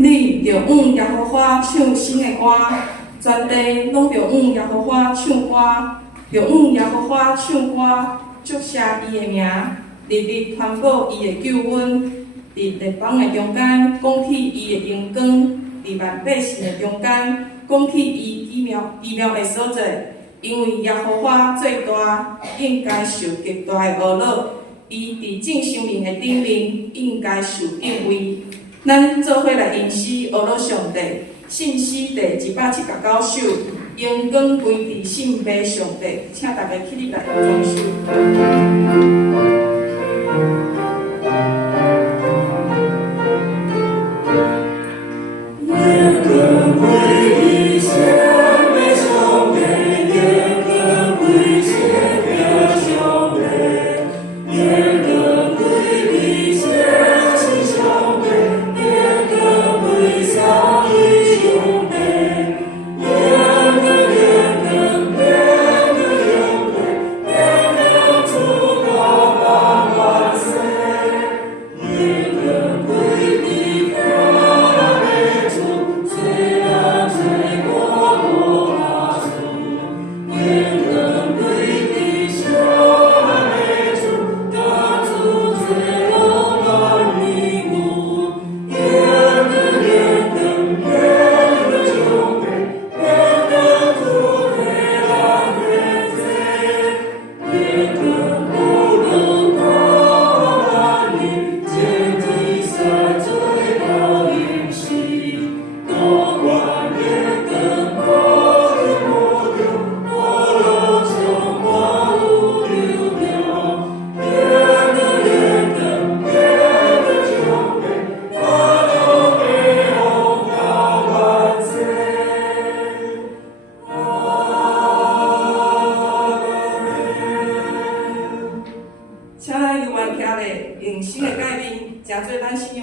你着耶和华唱新的歌，全地拢着耶和华唱歌，着耶和华唱歌，祝谢伊的名，日日传播伊的救恩，伫列邦的中间讲起伊的荣光，伫万百姓的中间讲起伊奇妙的所在。因为耶和华最大，应该受极大的懊恼，伊伫正生命的顶面应该受敬畏。咱做伙来吟诗学罗上帝，信诗第179首，荣光归伫信拜上帝，请大家起立来唱首。Amen.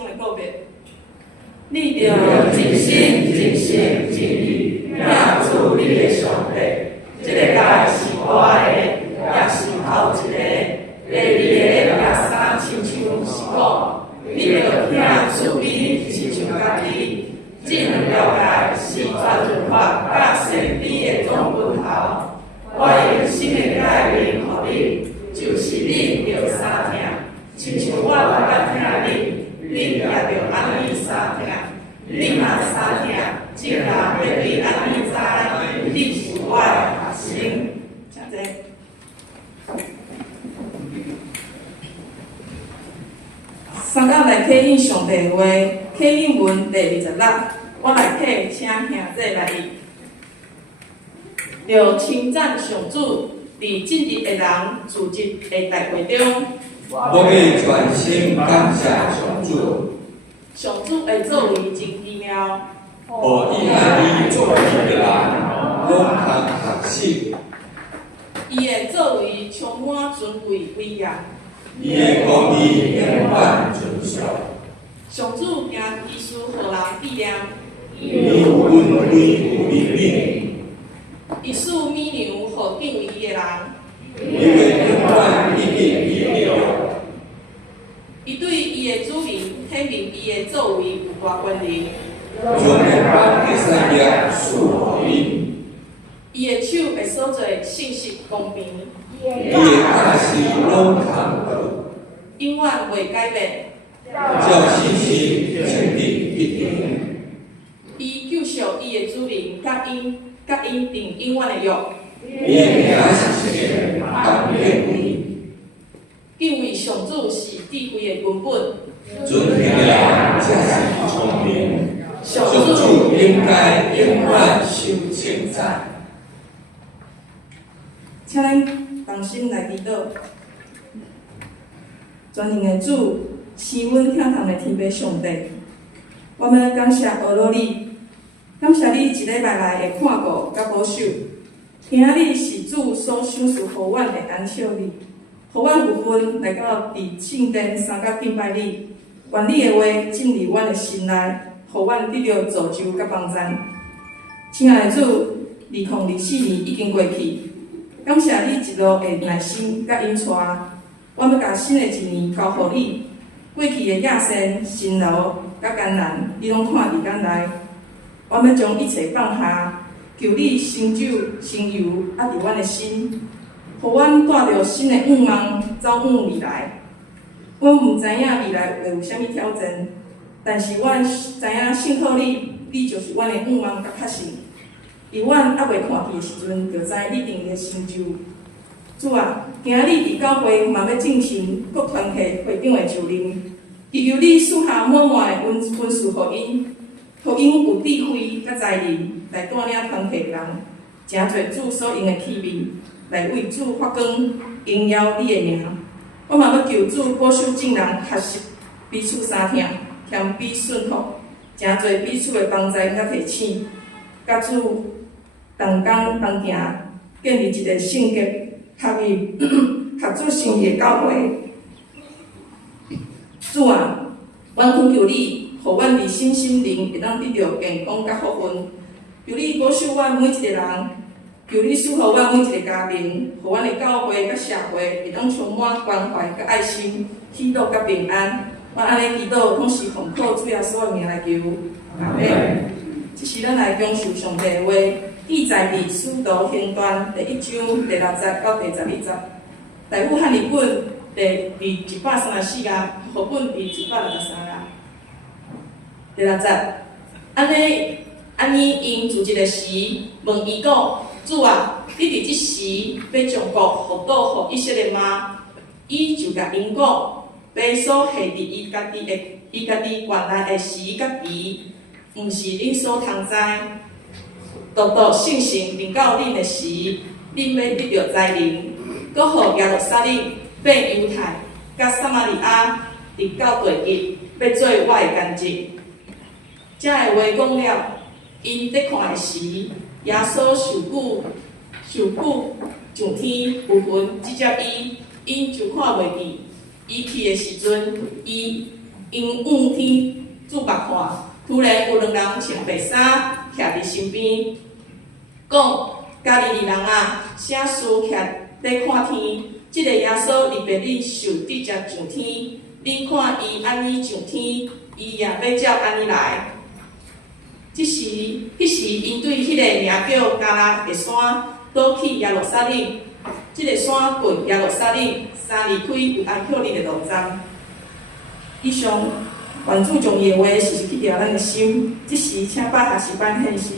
的告别。你着尽心、尽性、尽意领助你的上帝，这个届是我的，也是头一个。第二个廿三，亲像是我，你着听助你，亲像家己，只能了解是全律法甲圣旨的总分头。我用新的概念予你，就是你着三听，亲像我捌听你，你也着安尼三听。你若三听，即人要对安尼知，你是我的学生。请坐。三甲来启应上帝话，启应文第26，我来替请兄弟来译。着称赞上主，伫进入的人自日的大会中，我要全心感谢上主。上主的作为真奇妙，互伊爱伊做伊的人，拢通学习。伊的作为充满尊贵威严，伊的公义永远存续。上主行奇事，互人纪念。伊有恩惠有怜悯，伊使绵羊互敬畏伊的人。伊会永远一定伊的力量。伊对伊的子民显明伊的作为有大权力，将一般的产业赐予因。伊的手会所做信实公平，伊的脚是拢通道，永远袂改变。照信心坚定一定。伊救赎伊的子民，甲因定永远的约。伊的名是神，含变为。敬畏上主是智慧的根本，尊敬的人才是聪明。上主应该永远受称赞。请咱同心来祈祷。全能的主，是阮疼痛的天父上帝，我们感谢阿罗你，感谢你一礼拜来的看顾甲保守。今仔日是主所赏赐互阮的安息日，互阮有份来到伫圣殿三甲敬拜你，愿你的话进入阮的心内，互阮得到造就甲帮助。亲爱的主，2024年已经过去，感谢你一路的耐心甲引带，我要甲新的一年交互你。过去的野生、辛劳甲艰难，你拢看伫眼内。我要将一切放下，求你成就、成油啊伫阮的心，互阮带着新的愿望走往未来。阮毋知影未来会有啥物挑战，但是阮知影信靠你，你就是阮的愿望甲确信。伫阮还袂看见的时阵，就知你定会成就。主啊，今日伫教会嘛要进行各团契会长的就任，祈求你赐下满满的恩赐互因，互因有智慧甲才能来带领团契人，诚侪主所用的器皿来为主发光，荣耀你的名。我嘛要求主保守众人学习彼此相听，谦卑顺服，诚侪彼此的帮助甲提醒，甲主同工同行，建立一个圣洁。合作成的教会，主啊，阮恳求你，互阮伫身心灵会当得到健康甲福分。求你保守阮每一个人，求你赐予阮每一个家庭，互阮的教会甲社会会当充满关怀甲爱心、喜乐甲平安。阮安尼祈祷，拢是奉靠主耶稣的名来求。阿门。这是咱来讲述上帝的话。记载伫《使徒行传》第1章第6节到第12节，大夫汉译本第134页，和本第163页。第6节，安尼因自一个时问伊讲：主啊，你伫即时要将国复倒互以色列吗？伊就甲因讲：要所下伫伊家己原来的时甲期，毋是恁所通知。独独圣神临到恁的时，恁要得到灾难，搁互耶路撒冷、变犹太、甲撒玛利亚，伫到地极，要做我的干净。这个话讲了，因伫看的时，耶稣受苦上天，有魂直接伊，因就看袂见。伊去的时阵，伊因望天注目看，突然有2人穿白衫徛伫身边，讲：家己2人啊，啥事徛咧看天？即个耶稣离别你受直接上天，你看伊安尼上天，伊也要照安尼来。迄时因对迄个名叫加拉的山倒去耶路撒冷，即个山过耶路撒冷，三离开有安息日的路站。以上，愿主将伊的话时时去调咱的心。即时，请把学习班献诗。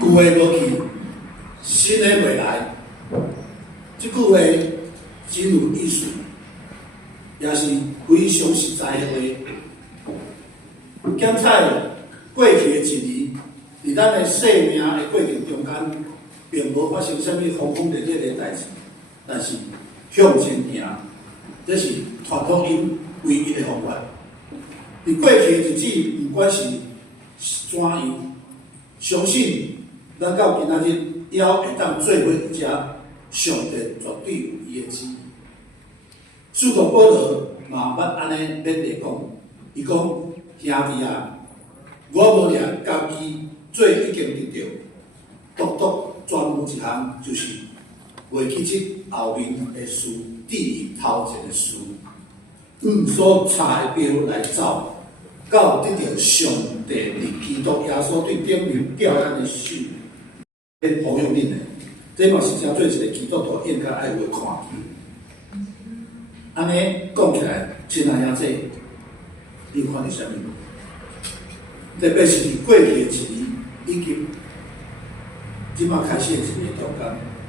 旧的过去，新的未来。即句话真有意思，也是非常实在的话。检采过去的一年，伫咱的生命的过程中间，并无发生啥物轰轰烈烈的代志，但是向前行，这是传统因唯一的方法。伫过去的日子，不管是怎样，相信咱到今仔日，还会当做伙一只，上帝绝对有伊的旨意。使徒保罗嘛捌安尼勉励讲，伊讲兄弟啊，我无掠家己做已经得着，独独专门一项，就是袂去即后面的事，第二头前的事，所差的标来走，到得着上帝伫基督耶稣对顶面叫咱的手，来保佑恁的。这嘛是真做一个基督徒应该爱有的看见。安尼讲起来，亲爱兄弟，你看到啥物？特别是伫过去的一年，以及即马开始的一年中间，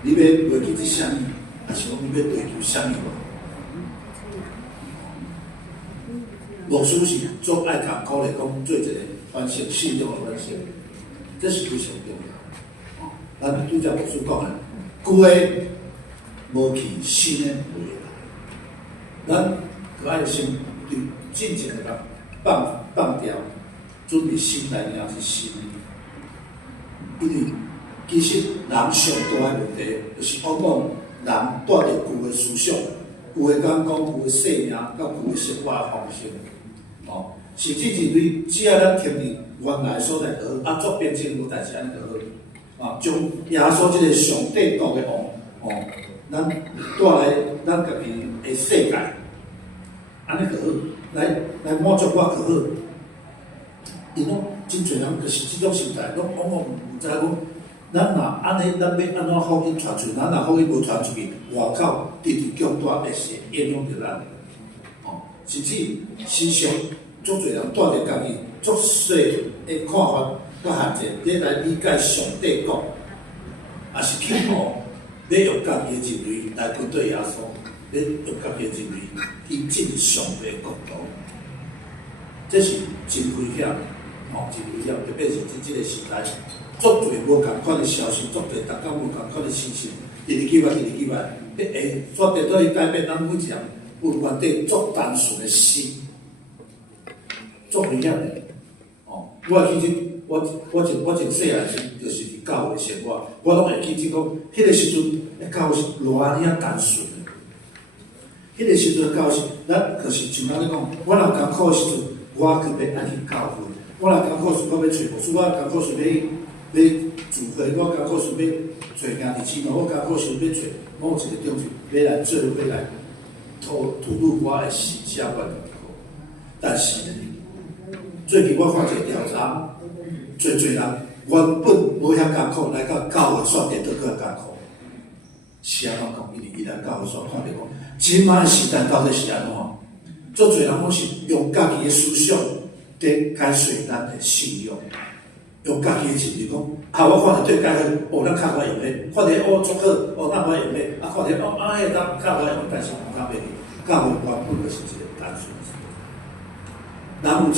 你要袂记即啥物，还是讲你要追求啥物无？牧师是足爱甲鼓励讲做一个反省、信仰的反省，这是非常重要。咱拄则牧师讲的，旧的无去，新的未来。咱可爱先对进前的放掉，准备新来年是新的。因为其实人上大的问题，就是往往人带着旧的思想、旧的眼光、旧的生命、甲旧的生活的方式。甚至认为只要咱停伫原来所在就好，做变成无代志安尼就好。将耶稣即个上帝国的王，咱带来咱家己的世界，安尼就好，来满足我就好。因拢真侪人就是即种心态，拢往往毋知讲，咱若安尼，咱要安怎福音传出去？咱若福音无传出去，外口直直极大的是影响着咱。甚至时常足侪人带着家己足细的看法甲限制，来理解上帝国，也是企图要用家己的认为来跟对耶稣，要用家己的认为去进入上帝的国度，这是真危险，真危险。特别是即个时代，足侪无共款的消息，足侪逐工无共款的信息，日日起来，会说得到去改变咱每一人。有原底足单纯的心，足危险的。我其实我真细汉时就是伫教会生活，我拢会记得讲，迄个时阵教会是偌尔单纯的。迄个时阵教会是，咱就是像咱咧讲，我若艰苦的时阵，我去要爱去教会；我若艰苦的时阵，我要找牧师；我艰苦时要聚会；我艰苦时要找兄弟姊妹；我艰苦时要找某一个长辈要来做，要来。吐露我的下关痛苦，但是呢，最近我看一个调查，侪人原本无遐艰苦，来到教会选择都更艰苦。是安怎讲？因为伊来教会选看着讲，即摆的时代到底是安怎？足侪人拢是用家己的思想在解说咱的信仰，用家己的认为讲，我看着对解好，咱较我用的，看着足好，咱我用的，看着迄咱较我用，但是毋敢要。教会原本就是一个单纯的，人有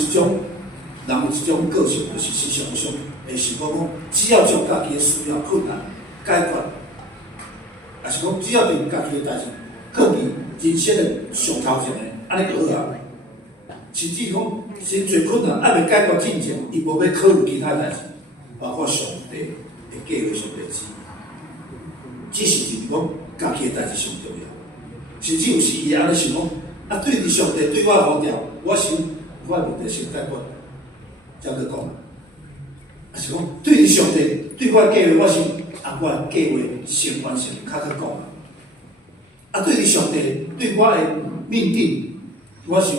一种个性，就是时常上会想讲，只要将家己的需要困难解决，也是讲只要对家己的代志放伫人生的上头前的，安尼就好啊。甚至讲真侪困难还未解决之前，伊无要考虑其他代志，包括上帝的计划、上帝的旨意，只是就是讲家己的代志上重要。甚至有时伊安尼想讲，对伫上帝对我好调，我想我问题先解决，才去讲。也是讲对伫上帝对我计划，我想我计划先完成，较讲。对伫上帝对我的命定，我想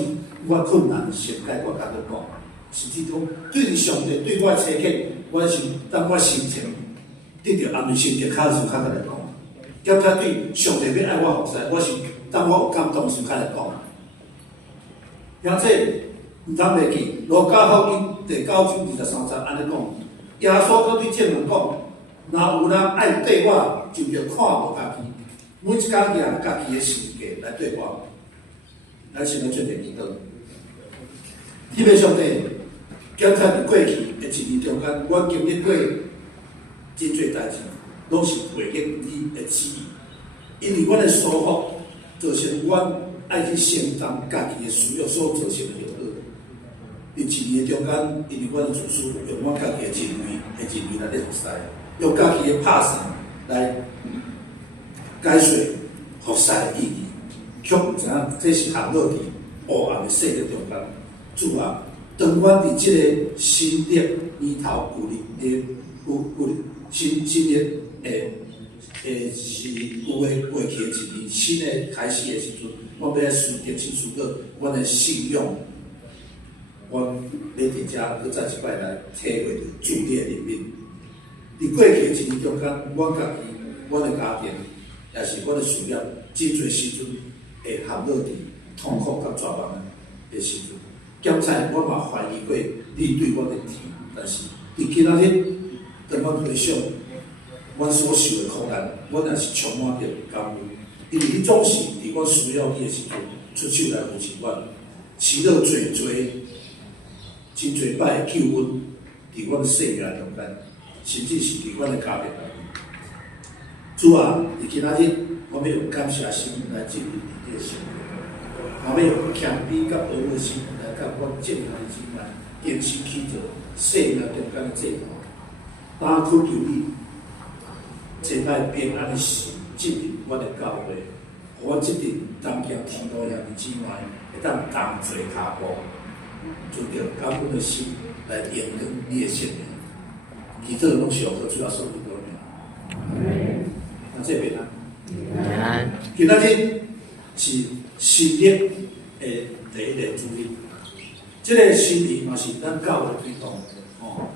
我困难先解决，较讲。甚至讲对伫上帝对我的切刻，我想当我心情得到安慰心情，较来讲。要他对上帝要爱我服侍，我是当我有感动时，较来讲。因这毋通袂记，路加福音第9章23节安尼讲，耶稣搁对这人讲：，若有人爱对我，就着看无家己，每一工拿家己的性格来对我，咱先来做第2段。迄个上帝检查伫过去的一年中间，我经历过真侪代志。拢是违逆你的旨意，因为阮的疏忽造成阮爱去承担家己的需要所造成的后果。伫一年的中间，因为阮的主师用阮家己的认为来咧服侍，用家己的拍算来解说服侍的意义，却毋知影这是含落伫黑暗的世界中间。主啊，当阮伫即个新历年头旧历新历是有诶过去的一年新的开始的时阵，我要来思定清楚个阮的信仰，阮要伫遮搁再一摆来体会着主你的怜悯。伫过去的一年中间，阮家己、阮的家庭，也是阮的事业，真侪时阵会陷落伫痛苦甲绝望的时阵。兼且我嘛怀疑过你对我的甜，但是伫今仔日，当阮回想阮所受的苦难，阮也是充满着感恩，因为你总是伫阮需要你的时阵出手来扶持阮，赐落最真侪摆的救恩伫阮的生命中间，甚至是伫阮的家庭内面。主啊，伫今仔日，我要用感谢心来进入你的生命，我要用谦卑甲爱的心来甲阮正来的经验，坚持起着生命中间的这条，打恳求你。这摆平安的时进入阮的教会，互阮即阵当行天路向之外，会当同做脚步，就着感恩的心来延长你的生命。祈祷拢是互主要受你多名。那这边呢？平安。今仔日是新历的第一个主日，这个新年嘛是咱教会推动哦。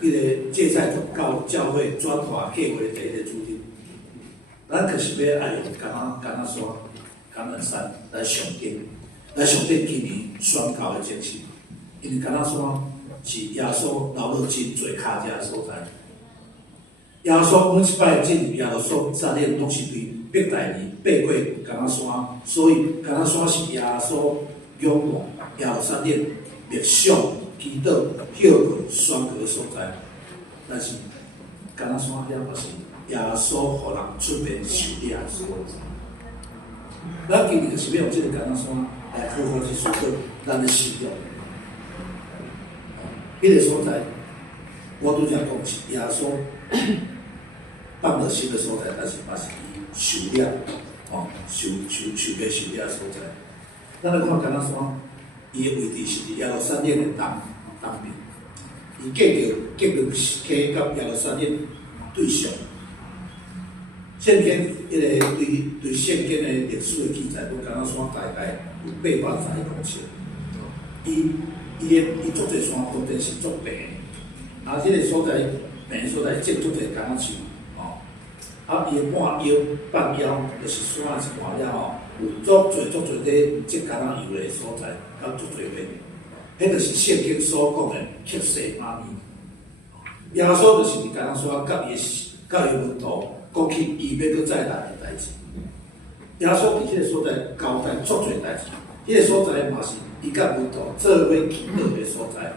迄个芥菜教会转化计划的第一个主题，咱就是要爱用橄榄山、橄榄山来上顶今年宣告的精神。因为橄榄山是耶稣留落真侪脚者的所在。耶稣每一摆进入耶路撒冷，拢是对伯大尼爬过橄榄山，所以橄榄山是耶稣仰望耶路撒冷默想。祈祷、祷告、宣告的所在，但是橄榄山遐嘛是耶稣互人出面受力的所在。咱今年就是要用这个橄榄山来好好去思考咱的信仰。迄个所在，我拄则讲是耶稣放热心的所在，但是嘛是受力，受被受力的所在。咱来看橄榄山，伊的位置是伫耶路撒冷的东面，伊隔两溪甲耶路撒冷对上。圣经迄个对圣经的历史的记载，讲橄榄山大概有810公尺。伊足侪山峰都是足平，即个所在平所在种足侪橄榄树，伊的半腰就是山的一半了有足侪咧种橄榄油的所在，甲足侪咧。迄就是圣经所讲的克西玛尼。耶稣就是伫橄榄山甲伊门徒讲起伊要搁再来的代志。耶稣伫迄个所在交代足侪代志，迄个所在嘛是伊甲门徒做伙祈祷的所在。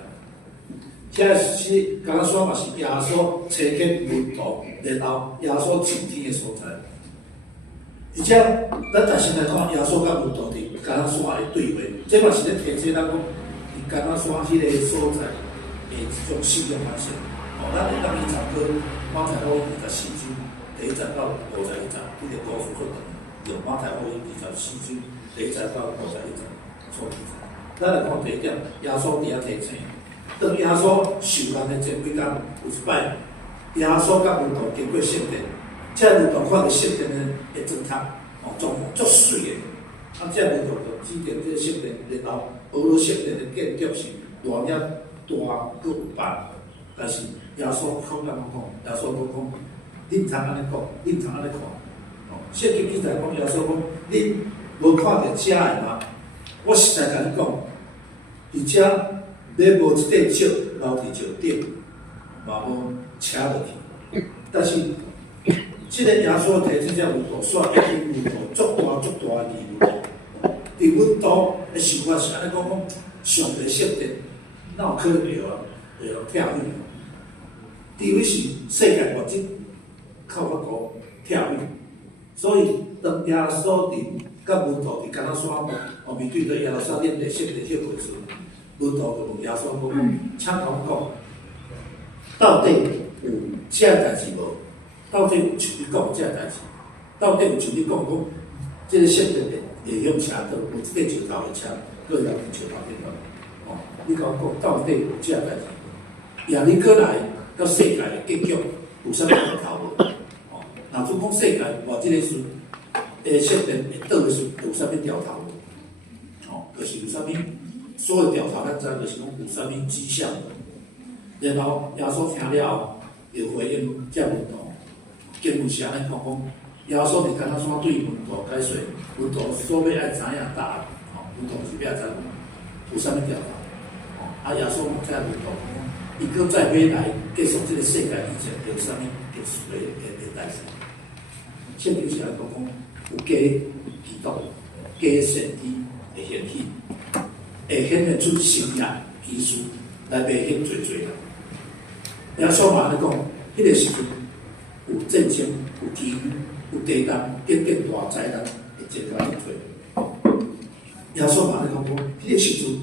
遐是橄榄山嘛是耶稣找见门徒，然后耶稣升天的所在。而且咱逐时来看耶稣甲门徒伫橄榄山的对话，这嘛是咧提醒咱讲。橄榄山迄个所在的一种信仰反省，咱会当去查考马太福音24章第1节到51节，迄个多数说用马太福音24章第1节到51节所记载。咱来看第一点，耶稣伫遐提醒，当耶稣受难的前几天，有一摆，耶稣甲门徒经过圣殿，这门徒看到圣殿的砖头，装足水的，这门徒就指定这个圣殿，然后。俄罗圣殿的建筑是偌尔大，佫有办，但是耶稣讲安怎讲？耶稣讲，恁通安尼讲，恁通安尼看。圣经记载讲，耶稣讲，恁无看到遮的吗？我实在甲你讲，伫遮要无一块石留伫石顶，嘛无车落去。但是，即个耶稣提醒遮门徒，煞已经门徒足大的义务。伫阮岛的想法是安尼讲，上帝圣殿，哪有可能会互拆毁？除非是世界末日靠法度拆毁。所以当耶稣甲门徒伫橄榄山面对着耶路撒冷的圣殿迄回时，门徒就问耶稣讲：请甲我讲，到底有遮代志无？到底有像你讲遮代志？到底有像你讲即个圣殿的会向车道，有一块石头的车，搁要伫石头顶头。哦，你甲我讲到底有这代志？也你过来到世界的结局有啥物头无？哦，若做讲世界偌即个时，设定会倒的时有啥物掉头无？哦，就是有啥物，所有掉头咱知就是讲有啥物迹象。然后耶稣听了后，就回应这门徒，经文是安尼讲耶稣伫橄榄山对门徒解说，门徒所要爱知影答案，哦，门徒是要知有啥物掉头。耶稣问这门徒讲，伊搁再要来结束这个世界以前，有啥物特殊的代志？圣经是安讲有假基督、假先知会显起，会显现出神业奇事来迷惑做人。耶稣嘛咧讲，迄个时阵有战争、有饥荒、有地震，等大灾难会接踵而退。耶稣嘛咧讲，迄个时阵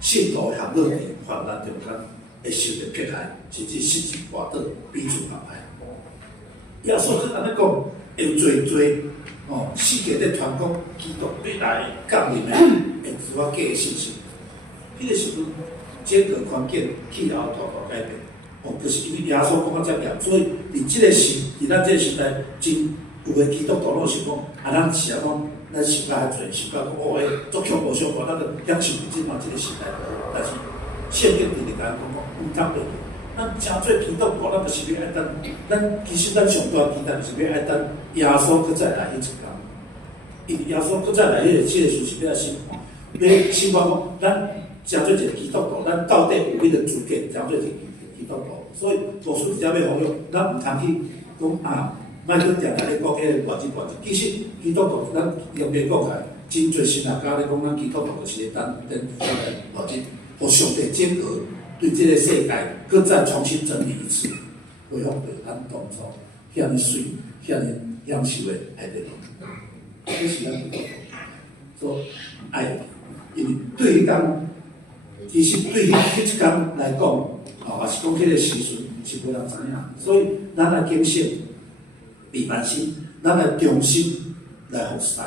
信徒的合乐伫患难中间会受到迫害，甚至失志滑倒，彼此迫害。耶稣去安尼讲，会有哦，世界咧传讲基督要来降临的，会自我假的信息。迄个时阵，整个环境气候大改变。哦，就是因为耶稣讲到遮严，所以伫即个时，伫咱即个时代，真有诶基督徒拢是讲，咱是啊讲，咱受较侪，受较讲哦，足恐怖伤怖，咱着享受即嘛即个时代。但是圣经直直甲咱讲，唔通落去。咱真做基督徒，咱就是要爱等，咱其实咱上大期待就是要爱等耶稣搁再来迄一天。因为耶稣搁再来迄个事是要审判，要审判讲，咱真做一个基督徒，咱到底有迄个资格真做一个基督徒？所以无需要要服用，咱唔通去讲啊，莫去定定咧讲迄个偌济。其实基督徒咱用嚟讲来，真侪神学家咧讲，咱基督徒就是等偌济，互上帝整个对这个世界搁再重新整理一次，恢复对咱当初遐尼水、遐尼享受的爱的人，这是咱基督徒所爱，因为对于讲，其实对于迄一天来讲。哦，也是讲迄个时阵是无人知影，所以咱来警醒、备万心，咱来重新来服侍。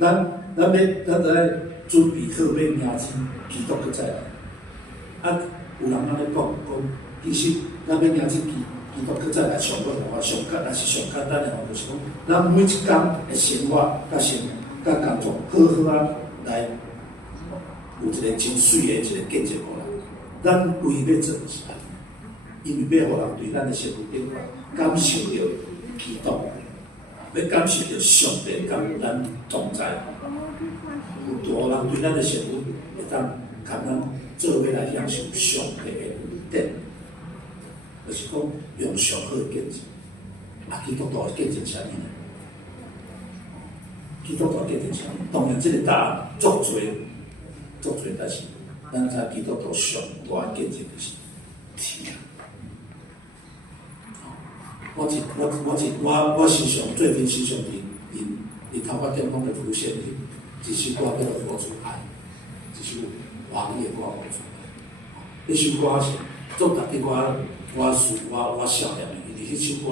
咱来准备好要迎接基督搁再来。啊，有人安尼讲，其实咱要迎接基督搁再来，上简单的话，就是讲，咱每一天的生活、甲工作，好啊来有一个真水的一个见证过来。咱唯一要做是安尼，因为要互人对咱的生活顶感受到基督，要感受到上帝甲咱同在，有大人对咱的生活会当看咱做伙来享受上帝的恩典，就是讲用上好的见证。基督徒的见证啥物呢？基督徒的见证啥物？当然，这个答案足多，但是。咱知基督徒上大的见证就是天。我时常最近时常伫头壳顶方的浮现一首歌叫做《活出爱》，一首华语的歌《活出爱》。迄首歌是做逐日我少年的，因为迄首歌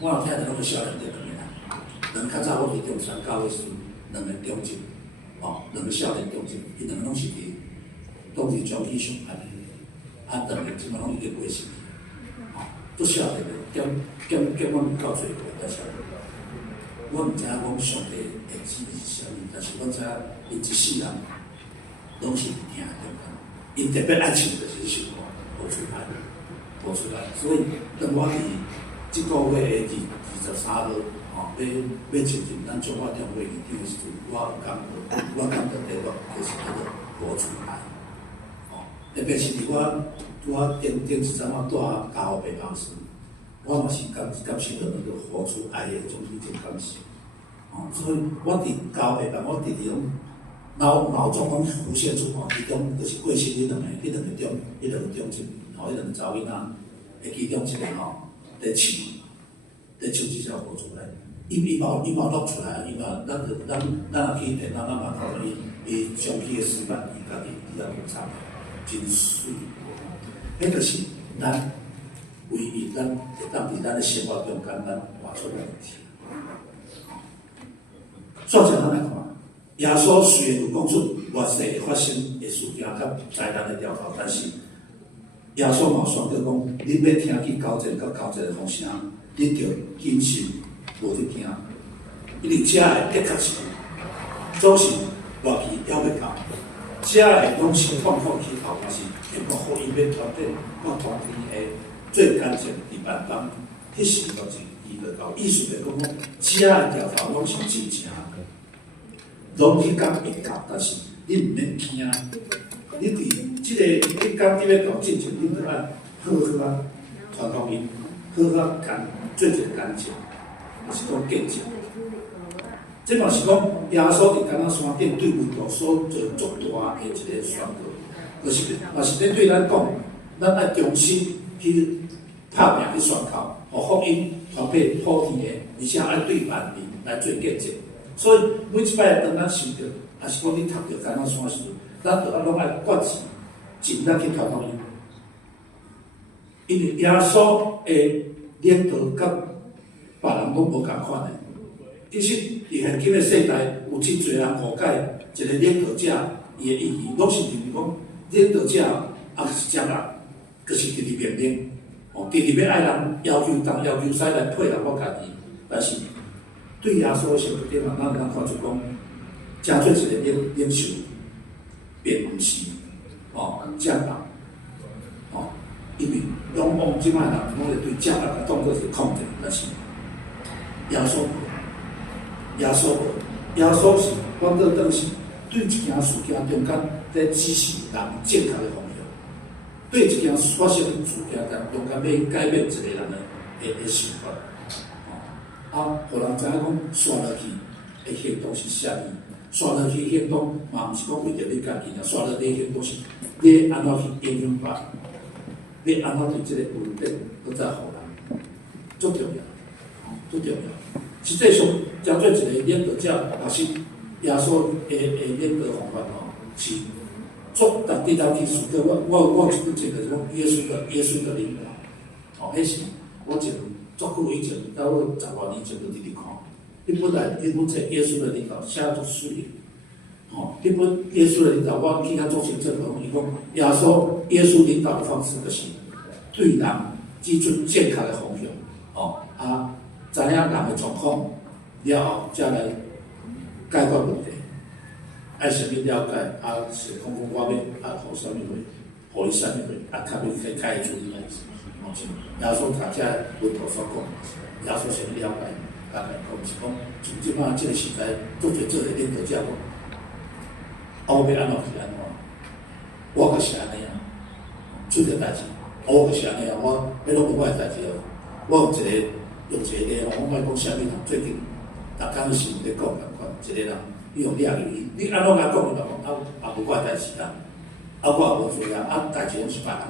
我有听着拢会少年在两个人较早我伫中山教会时，两个中正，两个少年中正，因两个拢是伫。当时将去上班，两个即马拢已经过世，都少年的，减我们较侪个，但是我毋知影讲上帝的旨意是啥物，但是我知影因一世人拢是听中间，因特别爱唱就是迄首歌，活出来，所以当我伫即个月的23号，要进入咱中华中会议场的时阵，我感到第一个就是叫做活出来。特别是伫我顶一阵我住家后白办时，我嘛是感受到那个活出爱的种感受。所以我伫家后白办，我直拢脑中拢浮现出其中就是过世迄两个中，迄两个查某囡仔的其中一个在唱即首活出来，伊嘛录出来，伊嘛咱若去电脑，咱嘛看到伊详细的示范，伊家己在唱。真水，迄就是咱唯一咱会当伫咱的生活中间咱活出来的问题。算起咱来看，耶稣虽然有讲出偌济会发生的事件甲灾难的苗头，但是耶稣嘛选择讲，你要听去交战甲交战的风声，你着谨慎，无去听，因为遮的的确是总是热气还袂到，遮的拢是放放气头，但是全部福音要传递到团体的最干净伫万邦，迄时就是伊就到，意思就是讲，遮的条头拢是真正。拢去讲会到，但是你毋免惊。你伫即个你讲你要搞进前，你着爱好好啊传福音，好好干做一个干净，就是讲见证。这嘛是讲耶稣伫橄榄山顶对门徒所做足大的一个宣告，就是嘛是咧对咱讲，咱爱忠心去拍拼去宣告，互福音传遍普天的，而且爱对万民来做见证。所以每一摆当咱想着，还是讲你读着橄榄山时，咱着爱拢爱决志，尽力去传福音。因为耶稣的领导甲别人拢无共款的。其实伫现今的世代，有真侪人误解一个领导者伊的意义，拢是认为讲领导者也是接纳，就是直直命令，直直要爱人要求东要求西来配合我家己，但是。对耶稣的生活顶啊，咱看出讲，真做一个领袖，并毋是接纳，因为拢往即摆人拢会对接纳个当作是控制，但是耶稣是反倒当是对一件事件中间在指示人正确的方向，对一件发生的事件中间要改变一个人的想法。互人知影讲，刷落去的行动是啥物？刷落去行动嘛，毋是讲为着你家己啦，刷落去行动是你安怎去应用法，你安怎对即个稳定，搁再互人，足重要，足重要。实际上，真做一个领导者，也是耶稣的领导方法是足值得咱去思考。我一个就是讲耶稣的领导，迄是我一。足久以前，到我10多年前就直直看。迄本册耶稣的领导写足水的，迄本耶稣的领导，我去甲做行政讲，伊讲耶稣领导的方式就是对人指出正确的方向，知影人的状况了后，才来解决问题。爱啥物了解，是讲我要互啥物货，互伊啥物货，较要可以解决问题。耶稣读遮门徒所讲，耶稣啥物了解，大概讲是讲，从即摆即个时代，做者做个领导者讲，我要安怎是安怎，我就是安尼啊，出着代志，我就是安尼啊，我要弄我的代志哦，我用一个地方，我莫讲啥物人，最近逐工是咧讲共款，一个人你用掠去，你安怎甲讲，伊就讲也无我的代志啦，我也无做啊，代志拢是别人的。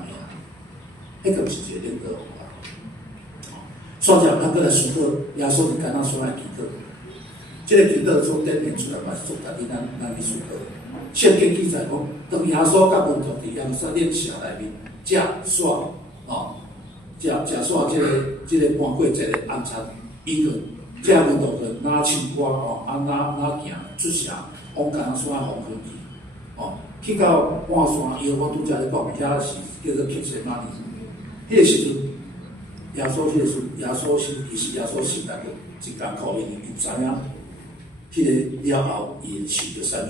迄个是一个领导方法，所以咱过来思考耶稣伫橄榄山的祈祷，即个祈祷所展现出来嘛是足值得咱去思考。圣经记载讲，当耶稣甲门徒伫耶路撒冷城内面食煞，食煞即个半过节的晚餐，伊就即门徒就拿唱歌拿行出城往橄榄山的方向去，去到半山，伊我拄则咧讲，遐是叫做克西马尼。迄个时阵，耶稣其实耶稣心内就真艰苦，因为伊知影，迄个了后伊受着啥物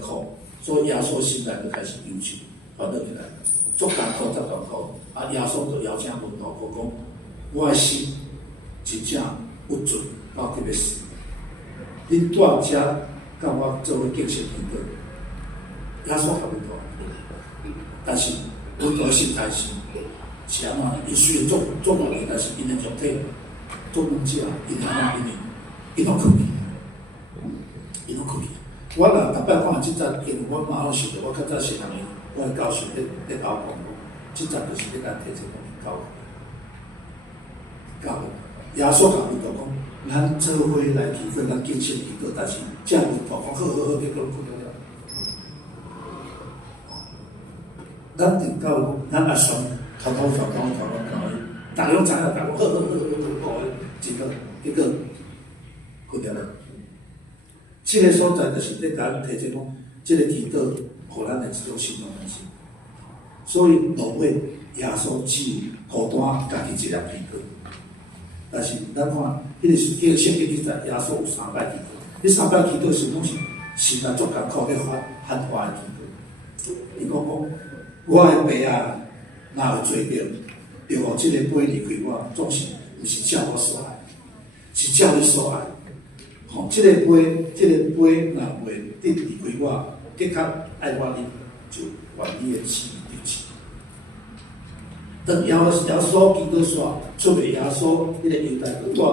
苦，所以耶稣心内就开始忧愁，烦恼起来，足艰苦，耶稣就邀请门徒讲，我的心真正有罪到特别死，恁住遮甲我做伙敬献祈祷，耶稣甲门徒，但是门徒的心态是安怎？伊虽然做大个，但是因的肉体做物质，因拢可去，我若逐摆看即集，因为我嘛拢想着，我较早是人个，我的教授咧甲我讲，即集就是咧甲提这个教育。耶稣甲门徒讲，咱做伙来祈祷，咱敬献祈祷，但是遮门徒讲好，结果困了。咱伫教育，咱也算。偷，大家拢知影，大家好，真好，结果困了。这个所在就是咧，甲咱提醒讲，这个祈祷，互咱的一种信仰关系。所以落尾耶稣只有孤单家己一粒祈祷。但是咱看，迄个圣经记载，耶稣有3摆祈祷。迄3摆祈祷是拢是神啊足艰苦咧喊话的祈祷。伊讲我的爸啊，若有做着，就互即个杯离开我，总是毋是照我所爱，是照你所爱。吼，即个杯若袂得离开我，的确爱我哩，就愿意的死就死。当耶稣基督煞出卖耶稣迄个犹太人，我要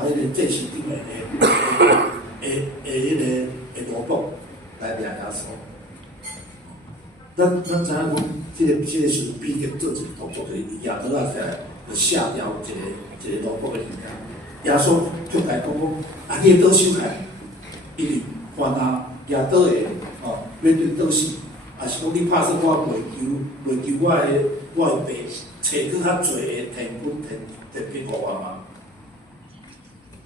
带迄个祭司顶的迄个罗卜来掠耶稣。咱知影讲，即个时候彼得做一个动作，就是亚当啊起来，就下掉一个罗卜的物件。耶稣就来讲啊，迄个倒手开，因为犯啊亚当的面对倒死，也是讲你拍算我袂求我的爸，找去较侪的天分天俾我嘛？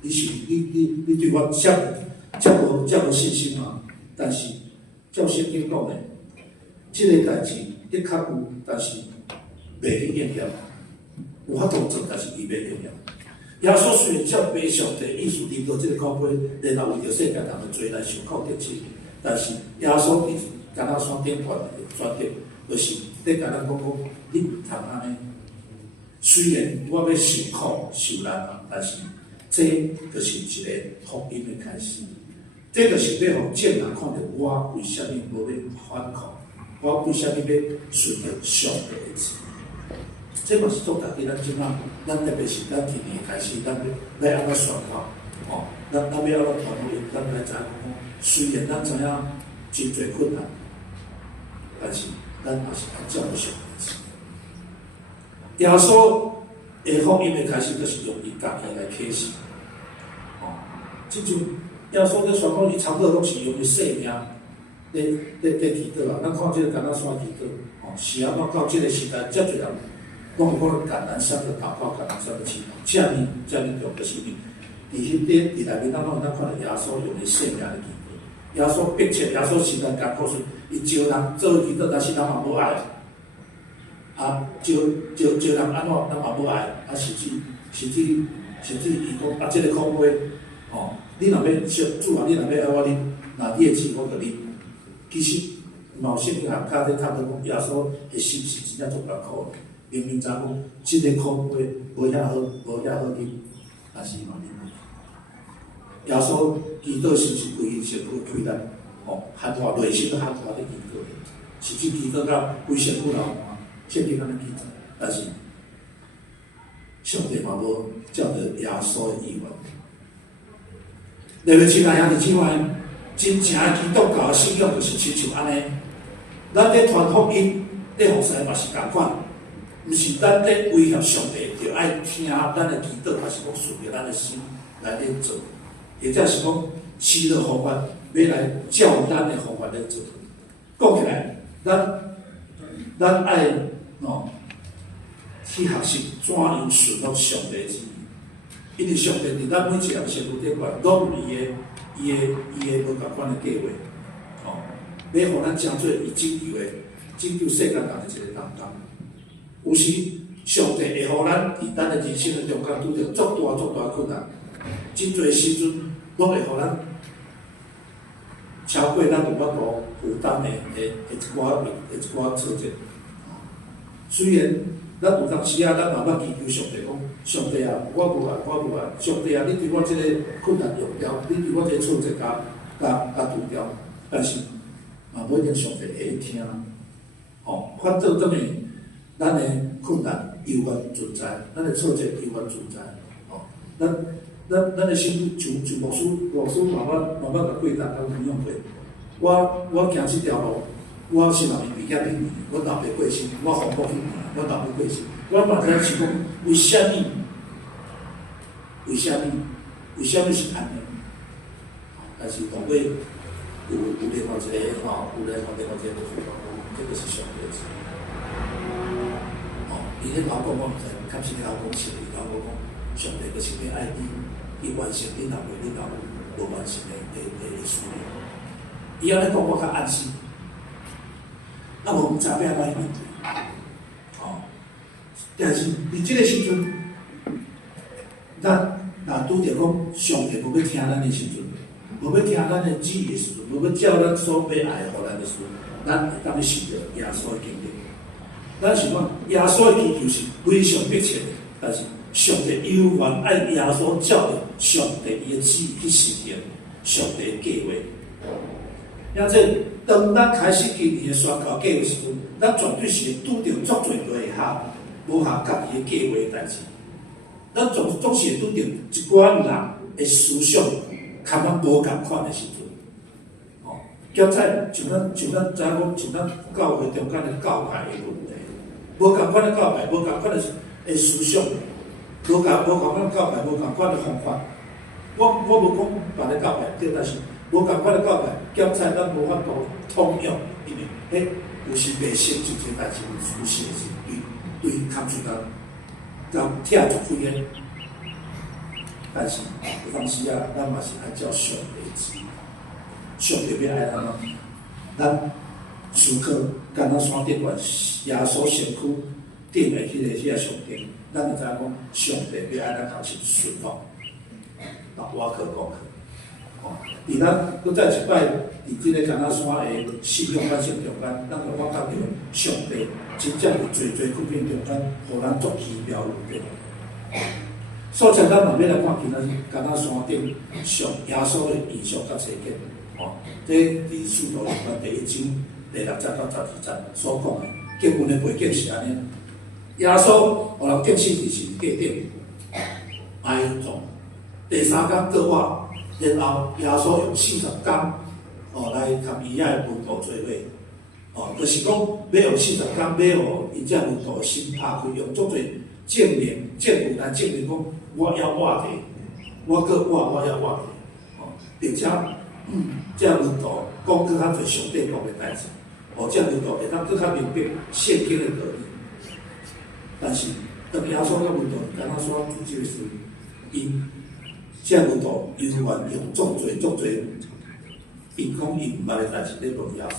你对我这无信心嘛？但是照圣经讲的，这个代志的确有，但是袂去应验。有法度做，但是伊袂应验。耶稣虽然照背上帝意思啉到这个口杯，然后为着世界人的罪来受苦得死，但是耶稣伊敢若山顶传的选择，就是咧甲咱讲你毋通安尼。虽然我要受苦受难啊，但是这就是一个福音的开始。这就是要互众人看到我为虾米无要反抗，我为虾米要顺着上帝的旨。这嘛是做大家咱即摆，咱特别是咱今年开始，咱要安怎宣告，咱要安怎传福音，咱来知影讲，虽然咱知影真侪困难，但是咱也是要照上帝旨。耶稣的福音的开始，就是用伊家己来启示，即阵耶稣咧宣讲，伊差不多拢是用伊生命咧祈祷啊。咱看即个橄榄山祈祷，是啊，到即个时代，遮侪人。讲有可能橄榄山的祷告，橄榄山的祈祷，这么重的是因伫迄点伫内面，咱看到耶稣用的生命的祈祷，耶稣迫切，耶稣时代艰苦时，伊招人做祈祷，但是人嘛无爱，招人安怎，人嘛无爱，甚至伊讲这个苦杯，你若要说主啊，你若要爱我啉，那你的钱我给你。其实嘛有圣经学家在探讨讲，耶稣的心是真正足艰苦的。明明知讲，即个苦杯无遐好啉，但是嘛啉落。耶稣祈祷是为伊身躯开咱，喊话内心喊话的祈祷，甚至祈祷到规身躯流汗，圣经安尼记载。但是上帝嘛无照着耶稣的意愿。各位亲爱兄弟姊妹，真正的基督教的信仰就是亲像安尼，咱咧传福音，咧服侍嘛是共款。毋是咱咧威胁上帝，就爱听咱的祈祷，还是讲顺着咱的心来咧做，或者是讲试着方法要来照咱的方法来做。讲起来，咱爱去学习怎样顺服上帝的旨意，因为上帝伫咱每一个人身躯顶管，拢有伊的无共款的计划，要互咱成做伊拯救世界人的一个担当。有时上帝会互咱伫咱的人生的中间拄着足大困难，真侪时阵拢会互咱超过咱有法度负担的一寡挫折。虽然咱有当时啊，咱慢慢祈求上帝讲，上帝啊，我无爱，上帝啊，你对我即个困难用掉，你对我即个挫折甲除掉，但是嘛无一定上帝会听，反正等于。咱的困难永远存在，咱的挫折永远存在。咱的心像牧师慢慢甲过单，甲分享过。我行这条路，我是人比较平，我投袂过身，我风波去，我投袂过身。我嘛知是讲，为虾米是安尼？但是后尾有另外一个有另外一个就是讲，这个是上帝的旨意。伊咧老公我毋知，确实咧老公是伊老公讲，上帝就是要爱你，伊完成你老爸你老母，无完成的事业。伊安尼讲，我较安心。啊，无毋知要安怎面对，哦。但是伫即个时阵，咱若拄着讲上帝无要听咱的时阵，无要听咱的旨意的时阵，无要照咱所要爱互咱的时阵，咱会当去受着耶稣的经历。咱想讲，耶稣的祈求是非常迫切的，但是上帝有缘爱耶稣照着上帝伊的旨意去实现上帝的计划。因此，当咱开始今年的宣告计划时阵，咱绝对是会拄着足侪无合家己的计划的代志。咱总是会拄着一寡人的思想，较咱无共款的时阵。哦，检采像咱知影讲，像咱教会中间的教派的问题，无共款的教派，无共款的思想，无共款的教派，无共款的方法。我无讲别个教派对，但是无共款的教派，检采咱无法度通用，因为有时袂成就这代志，有时是对抗拒咱拆足规个。但是有当时啊，咱嘛是爱照上帝的旨意，上帝要爱咱思考，敢若山顶悬耶稣身躯顶的迄个上顶，咱就知影讲上帝要爱咱头前顺服，我可讲去。哦，伫咱搁再一摆，伫即个敢若山的信仰反省中间，咱就发觉着上帝真正有最苦变中间，互咱足奇妙有的。所以咱嘛要来看今仔日敢若山顶上耶稣的印象甲细节。哦，这伫使徒行传第1章第6节到12节所讲的经文的背景是安尼：耶稣互人钉死伫十字架顶，埋葬。第3天过活，然后耶稣用40天来甲伊遐的门徒做伙。就是讲要用40天，要互伊遮门徒的心打开，用足侪证据来证明讲，我要活着，我要活着。并且，遮门徒讲更较侪上帝讲的代志，遮门徒会当更较明白圣经的道理。但是，当耶稣甲门徒敢若说主这个时，因遮门徒有缘用足侪因讲伊毋捌的代志咧问耶稣。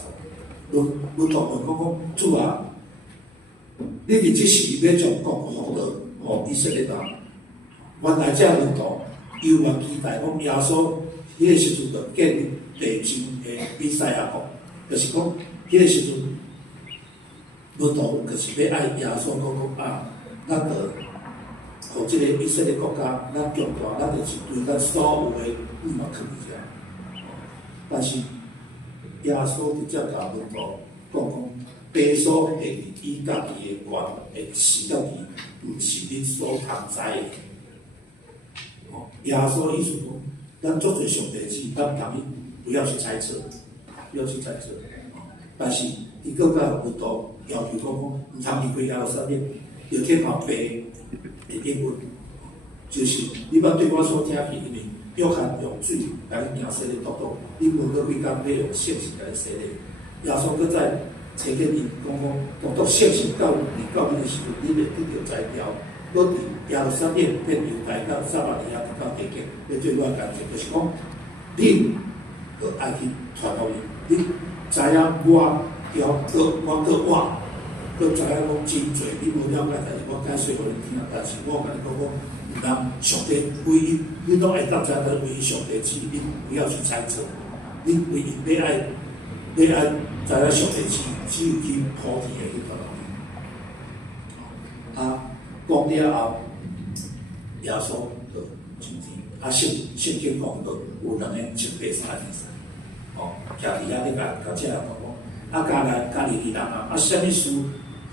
门徒问讲主啊，你伫即时要将国互倒，互以色列人。原来遮门徒有缘期待讲耶稣迄个时阵就建立地上的以赛亚国，就是讲迄个时阵门徒就是要爱耶稣讲啊，咱着互即个以色列国家，咱强大，咱就是对咱所有的物嘛囥伫遮。但是耶稣直接甲门徒讲，爸所下伊家己的愿会赐到伊，毋是恁所通知的。耶稣意思讲，咱做做上帝的旨意，咱同意不要去猜测，不要去猜测。但是伊更加门徒要求讲，毋通离开耶路撒冷，要听靠爸的应允。就是你捌对我所听去，因为约翰用水甲你行洗礼督督，你无过几工要用圣神甲你洗礼。耶稣搁再找见伊讲督圣神到你的时阵，你会得到摘掉。搁伫耶路撒冷变犹太到撒玛利亚到地极，要做我干净，就是讲，你搁爱去传福音，你知影我搁知影讲真侪你无了解，但是我解说互你听，但是我甲你讲人上帝唯一，你拢会当知影唯一上帝旨意，你不要去猜测，你唯一要爱知影上帝旨意，只有去普天的迄条路。讲了后，耶稣就上天，圣经讲到有2个183天神，徛伫遐咧甲遮人讲，加利利人啊，啥物事，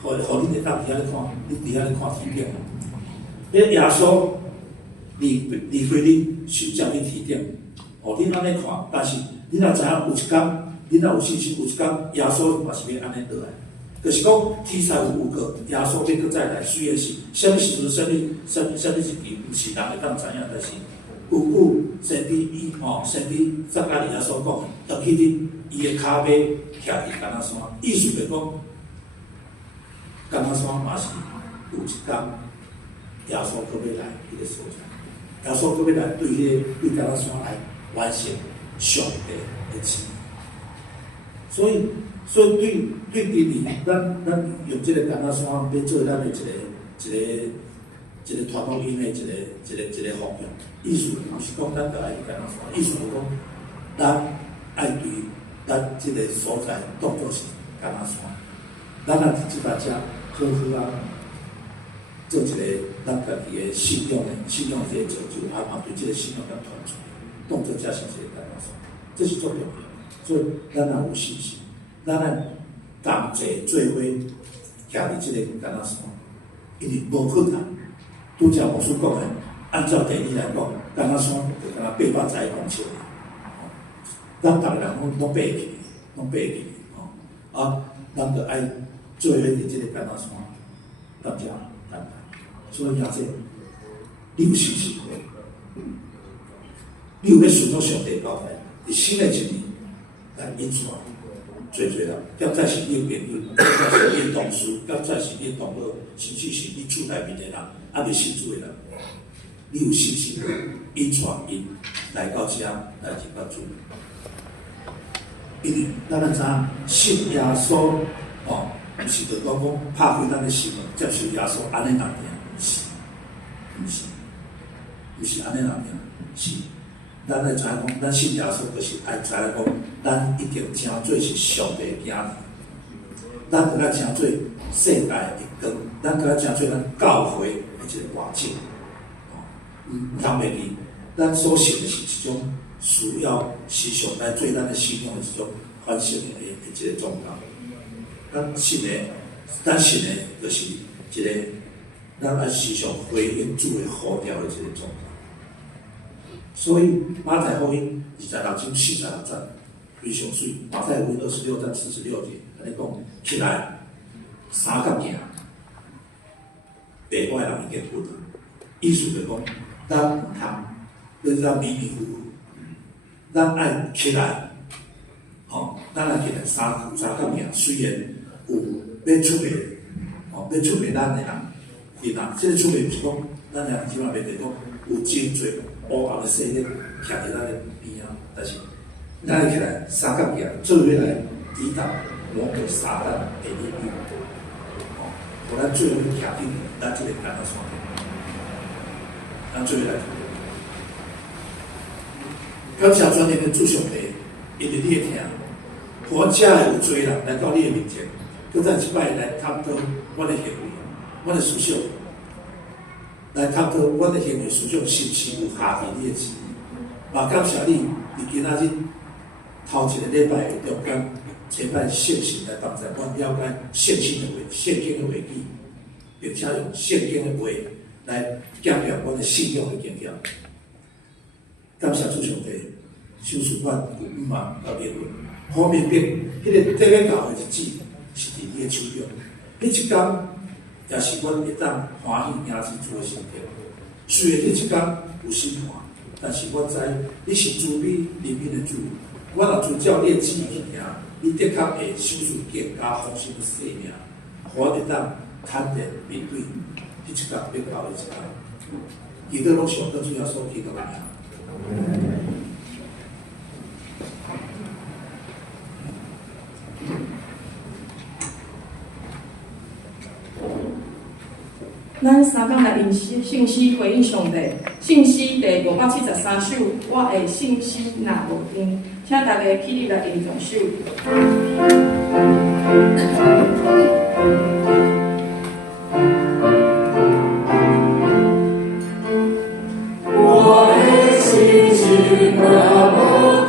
互恁会当伫遐咧看，恁伫遐咧看天顶。迄耶稣离开恁，寻找恁天顶，恁安尼看，但是恁若知影有一天，恁若有信心，有一天耶稣嘛是要安尼落来。就是讲，天才有5个，耶稣要搁再来，虽然是什么时阵、什么日期，毋是人会当知影，但是有先知先知撒迦利亚所讲，当去恁伊的骹尾徛伫橄榄山，意思就是讲，橄榄山嘛是有一天耶稣搁要来迄个所在，耶稣搁要来对橄榄山来完成上帝的旨意。所以对今年，咱用这个橄榄山要做咱的一个传统音的一个方向。意思不是讲咱就爱橄榄山，意思是讲咱爱对咱这个所在当作是橄榄山，咱啊即摆遮好好啊，做一个咱家己的信仰的这个造就，啊嘛对这个信仰要传出，当作遮是一个橄榄山，这是重要的。所以咱啊有信心，咱啊同齐做伙徛伫这个橄榄山，因为无困难。拄则牧师讲的，按照地理来讲，橄榄山就敢若800公尺，咱逐个人拢爬去，啊，咱就爱做伙伫这个橄榄山，咱遮等待。所以也是，你有信心无？你有要顺从上帝交代，伫新的一年，来引出做人，要再是你的朋友，要再是你的同事，要再是你的同学，甚至是你厝内面的人，还未信主的人，你有信心引出因来到遮来入到主，因为咱知影信耶稣哦，不是就讲拍开咱的心接受耶稣安尼那样，不是安尼那样，是。咱来知影讲，咱信耶稣就是爱知影讲，咱一定称做是上帝的囝儿，咱搁较称做世界的光，咱搁较称做咱教会的一个外景。唔通袂记，咱所信的是一种需要时常来做咱的信仰的一种反省的一个宗教。咱信的，就是一个咱爱时常回应主的呼召的一个宗教。所以马太福音26章46节非常水，马太福音26章46节，安尼讲起来三角行，白坏人已经滚了，意思就讲咱唔通，就是咱迷迷糊糊，咱爱起来，咱爱起来三角行，虽然有要出卖，要出卖咱的人，这个出卖是讲咱的人起码袂得讲有真侪。乌红的势力徛伫咱的边仔，但是咱会起来三角形，做伙来抵挡魔鬼撒旦的利益，互咱做伙徛伫咱这个橄榄山顶，咱做伙来。感谢全能的主上帝，因为你会听，我遮有多人来到你的面前，搁再一摆来探讨我的行为，我的思想。来探讨我的行为思想是不是有下伫你的旨意，嘛感谢你伫今仔日头一个礼拜的中间，找咱圣神来帮助我了解圣经的话语，并且用圣经的话来检验我的信仰的经验。感谢主上帝，小事款有5万到2万，好明白，迄个第要到的日子是伫你的手中，迄一天。也是阮会当欢喜迎主的心田。虽然迄一天有审判，但是我知你是主美怜悯的主。我若遵照你的旨意去行，你的确会享受更加丰盛的生命。我会当坦然面对迄一天要到的一天。祈祷拢上到主耶稣基督的名。咱三讲来用信息回应上帝，信息第573首，我的信息若无定，请大家起立来吟传首。我的信息若无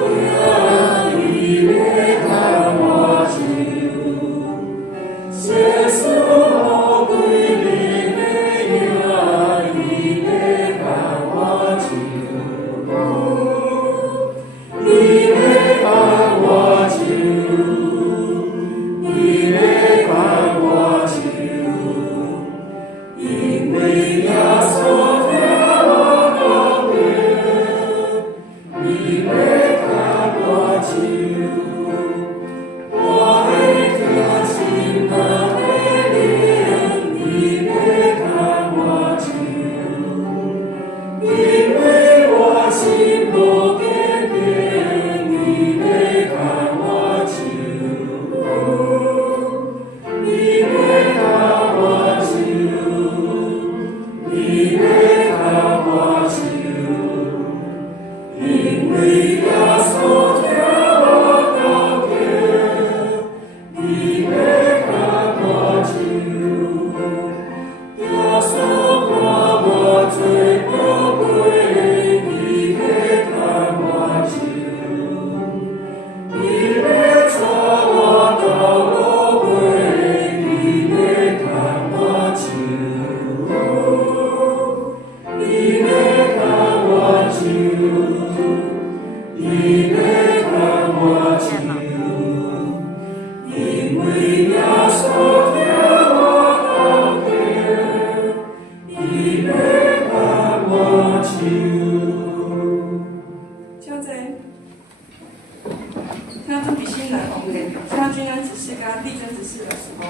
定，你要看我手，耶稣。你要看我。像军恩执事跟丽珍执事的时候。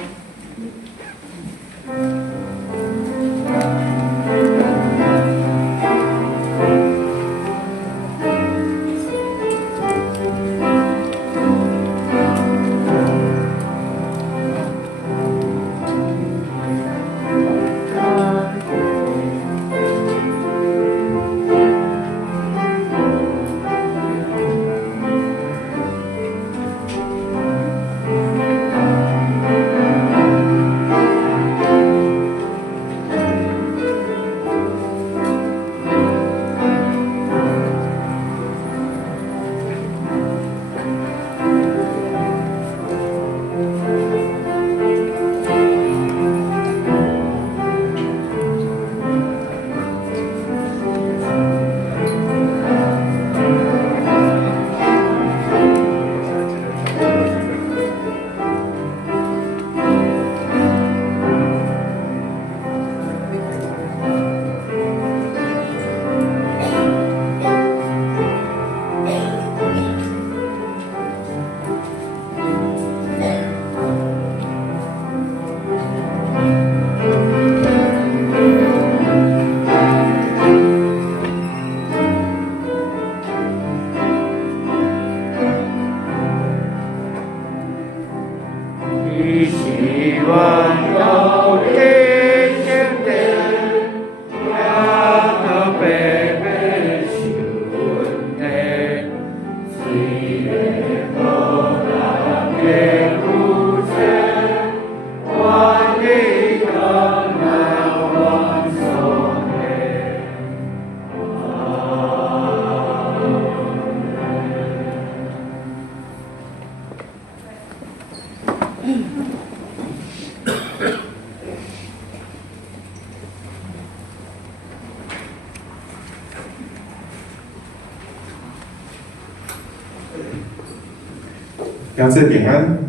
兄弟平安。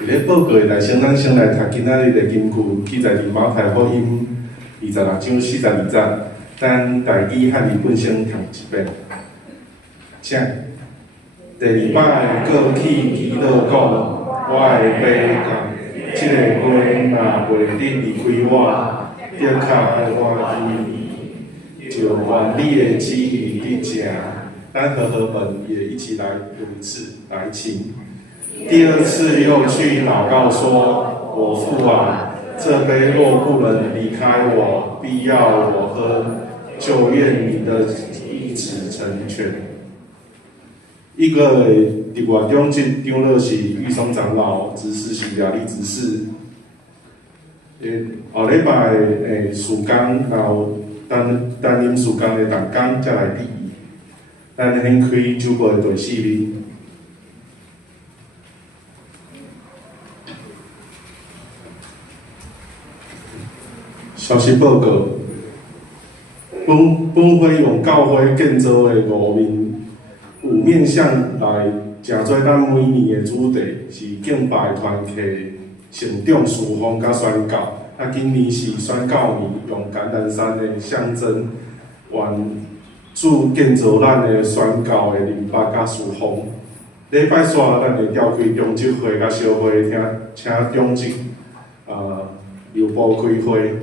伫咧报告的内先，咱先来读今仔日的金句，记载伫马太福音26章42节。咱家己汉语本先读一遍。请。第二摆过去基督讲，我会买甲即个花若袂得离开我，就靠我伊，就按你的旨意伫食。咱和合本也一起来读一次，来请。第二次又去祷告说：“我父啊，这杯若不能离开我，必要我喝，就愿你的意志成全。”一个伫外中即长老是玉松长老，执事是亚力执事。后礼拜事工，然后担任事工的同工才来第一。咱掀开酒杯的第4面。消息报告：本会用教会建造的5面向来，诚做咱每年的主题是敬拜团契、成长事奉甲宣教。今年是宣教年，用橄榄山的象征，愿主建造咱的宣教的灵巴甲事奉。礼拜三咱会召开中职会甲小会，请中职邮部开会。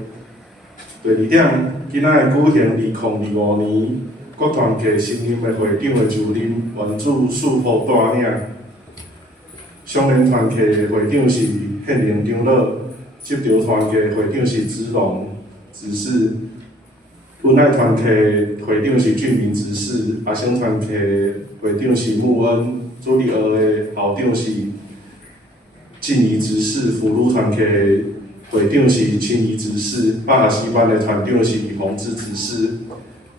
第2点，今仔会举行2025年各团契新任的会长的就任，愿主赐福带领。双联团契的会长是现任长老，执着团契的会长是子龙执事，恩爱团契的会长是俊明执事，阿星团契的会长是穆恩，主力儿的校长是静怡执事，福禄团契的会长是青怡执事，巴拿西班的团长是洪志执事，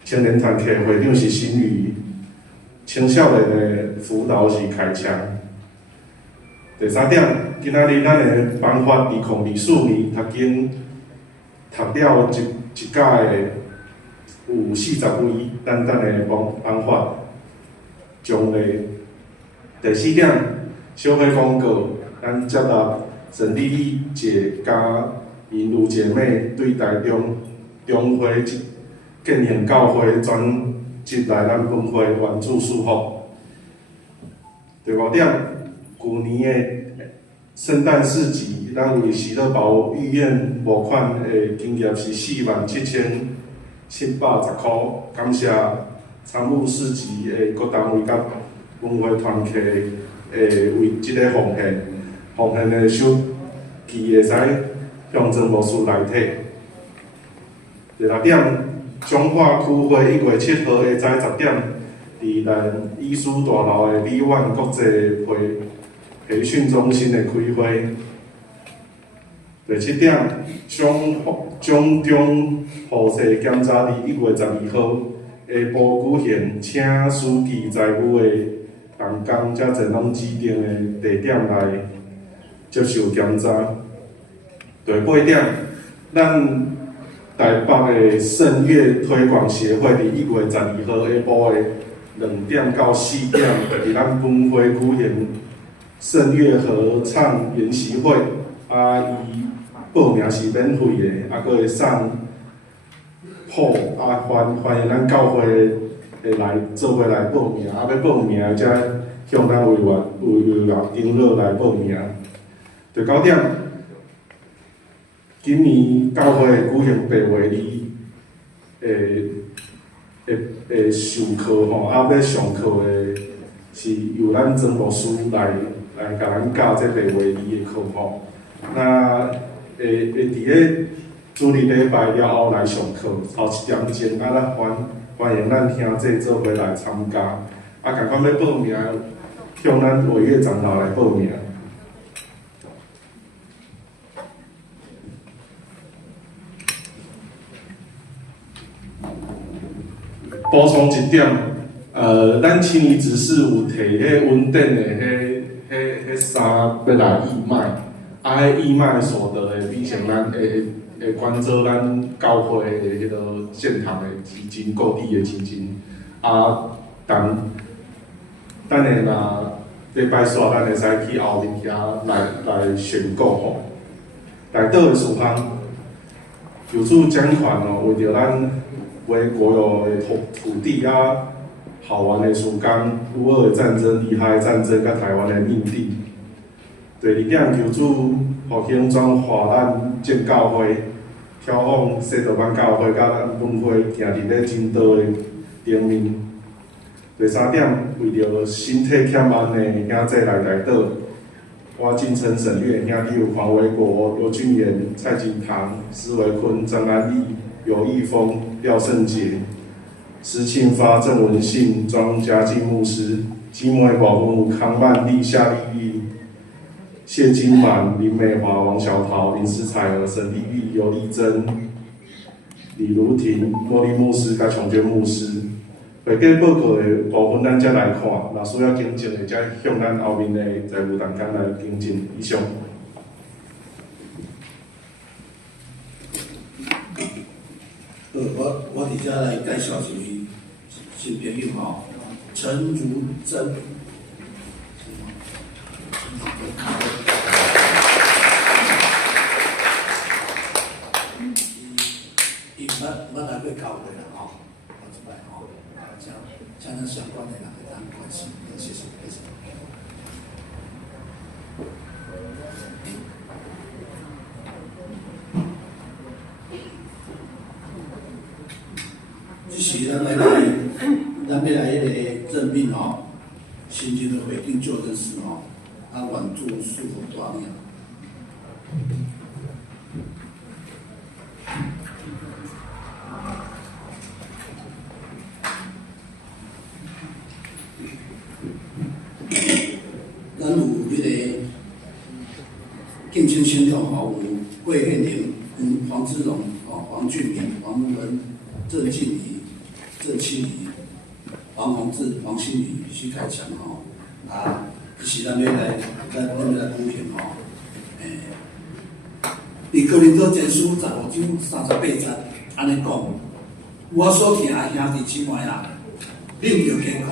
青年团契会长是新宇，青少年的辅导是凯强。第3点，今仔日咱的颁发2024年读经读了一届的有40位，咱的颁发奖励。第4点，小会广告，咱接纳沈丽丽姐甲因如姐妹对台中会建行教会转进来咱本会，愿主赐福。第5点，去年的圣诞市集，咱为喜乐堡医院募款的金额是47710块，感谢参与市集的各单位甲文化团体为即个奉献的手机会使向政务处来提。第6点，彰化区会1月7号下午10点，伫咱医师大楼的美苑国际培训中心的开会。第7点，彰中护士检查伫1月12号下晡举行，请司机在务的同工才前往指定的地点来接受检查。第8点，咱台北的圣乐推广协会伫1月12號下晡的2點到4點，伫咱本會舉行聖樂合唱研習會，伊報名是免費的，閣會送鋪，歡迎咱教會會來做伙來報名，要報名才向咱委員登錄來報名。第9點。今年教會舉行8月2授課吼，要上課的是由咱曾牧師來甲咱教這8月2的課吼。那會佇個主日禮拜了後來上課，頭1點鐘，咱歡迎咱兄弟做伙來參加。共款要報名，向咱委員長老來報名。補充1點，咱青年執事有提迄穩定的迄衫要來義賣，迄義賣所得的變成咱會捐做咱教會的迄個建堂的基金、各地的基金。等下若禮拜煞，咱會使去後面遐來選購吼。內倒的事項，有處捐款哦，為着咱。为国有的土地好玩的时间，乌俄战争、伊哈的战争，甲台湾的命地。第2点，求主互兴转化咱建教会，眺望西道班教会甲咱本会行伫咧真道的顶面。第3点，为着身体欠安的兄弟来台岛，我敬称省略兄弟有黄维国、刘俊元、蔡金堂、施维坤、张安义、尤义峰、廖胜杰、施庆发、郑文信、庄家进牧师、基摩保护康曼丽、夏丽玉、谢金满、林美华、王小桃、林思彩儿、沈丽玉、尤丽珍、李如婷、茉莉牧师、甲琼娟牧师。会计报告的部分，咱才来看，若需要更正的，才向咱后面的财务同工来更正。以上。我伫遮来介绍一位新朋友吼，陈如珍。伊捌来过教会啦吼，我出来吼，将咱相关的人来当关心，谢谢谢谢。即是咱要来迄个任命吼，新进的会定就任时吼，原住属乎大名。咱有迄个竞争先生吼，有桂宪廷、黄志荣、黄俊明、黄木文、郑敬怡、郑清怡、黄宏志、黄新宇、徐凯强吼，是咱要来举行吼，伫哥林多前书15章38节安尼讲，我所听的兄弟姊妹啊，恁要坚固，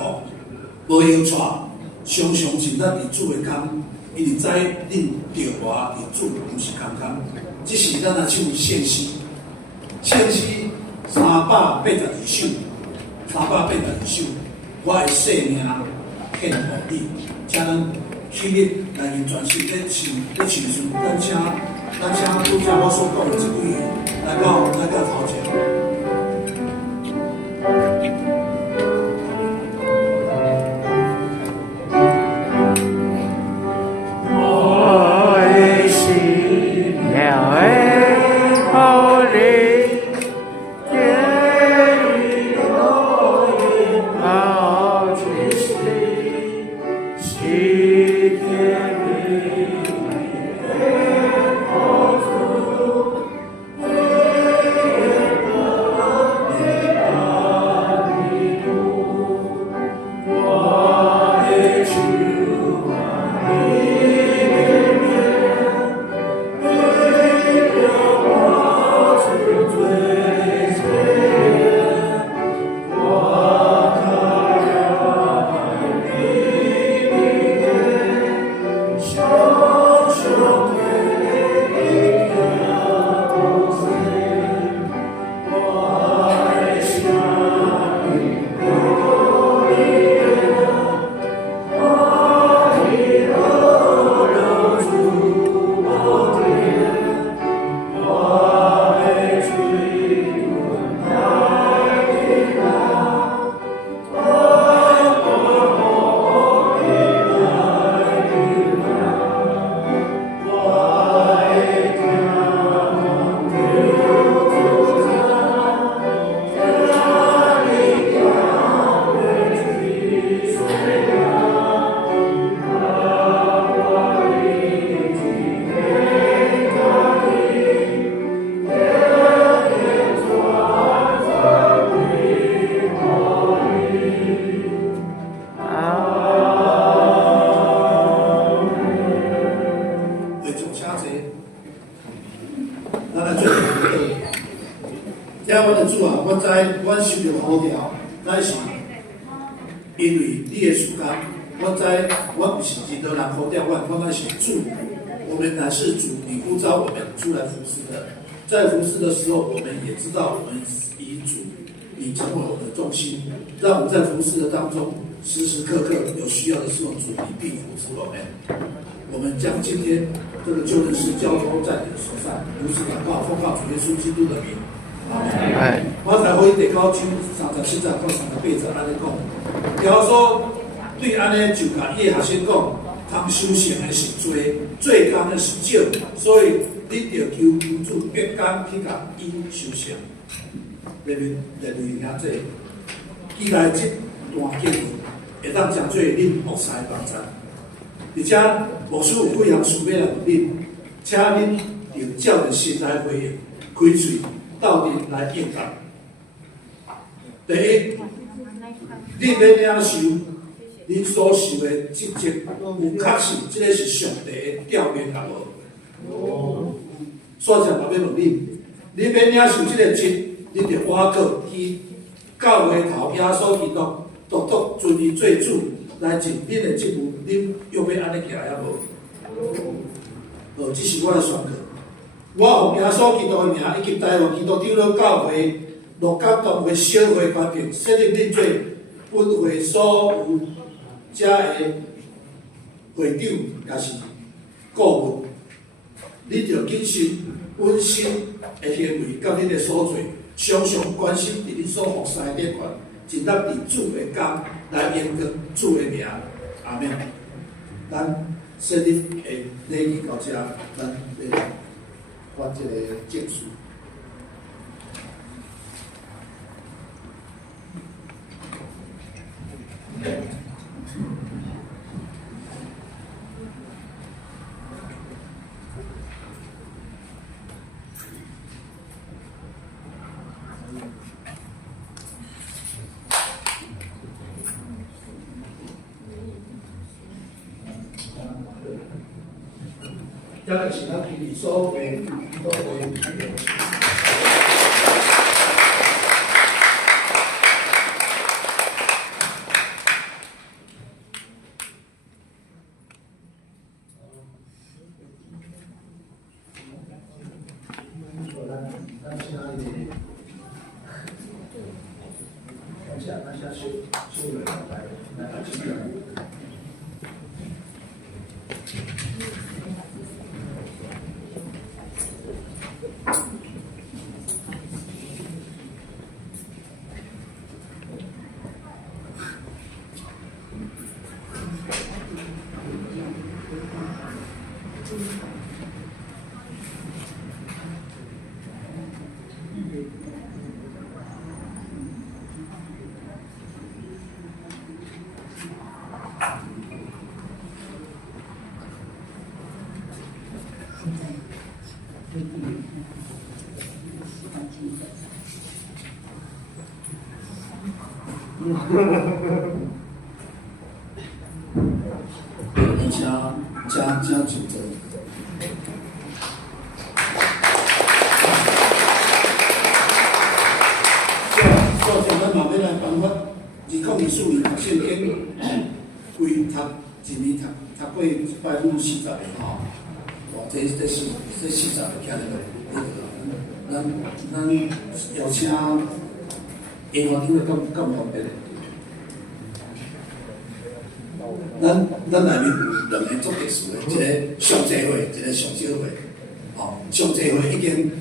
无忧喘。常常是咱伫主的工，因为知恁着活伫主毋是空空，只是咱啊手献诗382首，382首，我的性命献互你，请咱气力来用全身咧唱出，咱请拄则我所讲的这位来到头前。阮受到好调，乃是因为你的时间。我知我不是任何人好调，我乃是主。我们乃是主，你呼召我们出来服侍的。在服侍的时候，我们也知道我们以主，你成为我们的重心，让我们在服侍的当中，时时刻刻有需要的时候，主你必扶持我们。我们将今天这个救人事交托在你的手上，如此祷告，奉靠主耶稣基督的名。我才会第9章37节到38节安尼讲，条说对安尼就甲伊的学生讲，通修成的是多，做工的是少，所以你着求主别工去甲伊修成。列位兄弟，记来这段经文会当诚做恁牧师的帮助，而且牧师有几项事要来恁，请恁着照着心来回应，开嘴。到底来应答。第一，你要领受你所受的职责，有确实这个是上帝的调命啊无？所以嘛要问你要领受这个职，你着挖过去教会头耶稣基督独独尊伊做主来尽恁的职务，恁要安尼行也无？这是我的选择。我奉耶稣基督的名，以及台湾基督长老教会、鹿港东会小会关闭，设立恁做本会所有遮的会长，也是顾问。你着谨慎本身的行为，甲恁的所做，常常关心伫恁所服侍的地方，尽力伫主的工来延续主的名。阿门。咱设立的礼仪到遮，咱换这个证书。这个是咱基督所为都为请请坐。昨天咱嘛要来颁发2024年读圣经，规读一年读过40%个吼，哇，这40个听咧个，咱邀请英华长的敢方便咧？咱内面有2个做特殊的，一个上济会，一个上少会。吼，上济会已经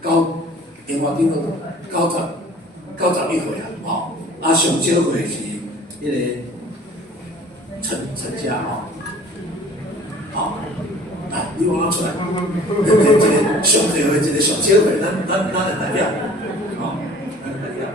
到英华长91岁啊，吼，啊上少会是迄个陈家吼，来，你挖出来，一个上济会，一个上少会，咱来代表，吼，咱来代表。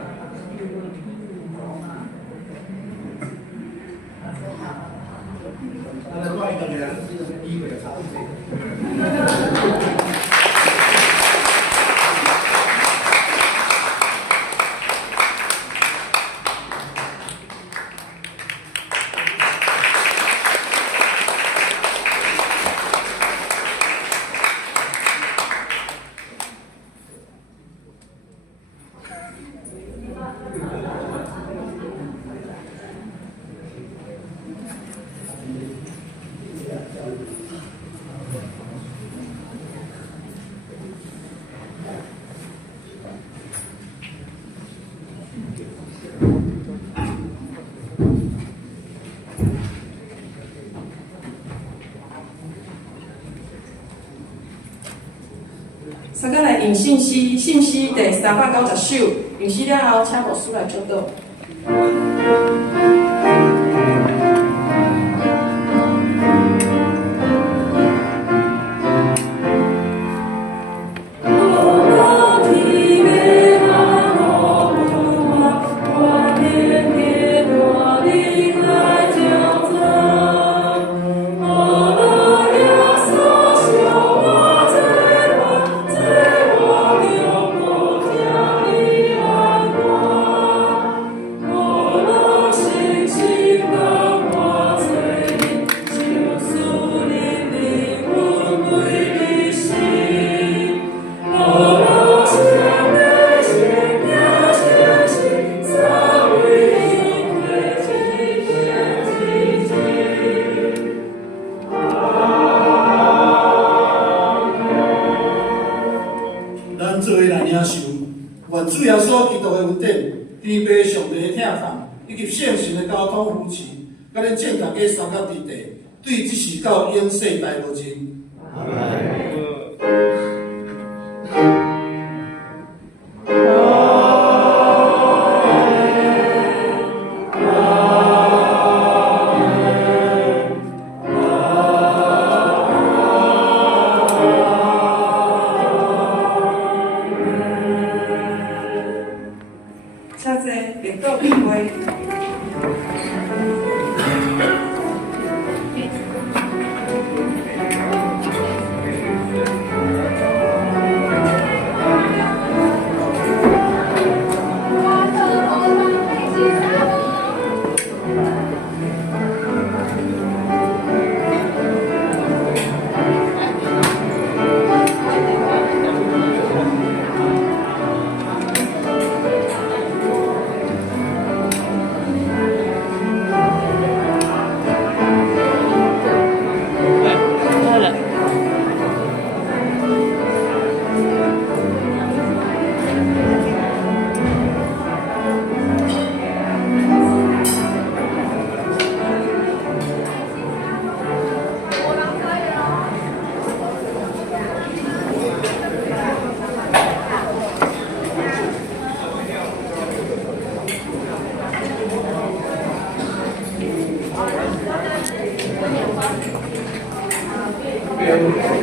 三个来用信息第390首，用诗了后，请牧师来教导。愿主耶稣基督的恩典、天父上帝的疼痛，以及圣神的交通扶持，甲恁正大家三角之地，对即时到永世代无尽。请坐，列倒座位。愿。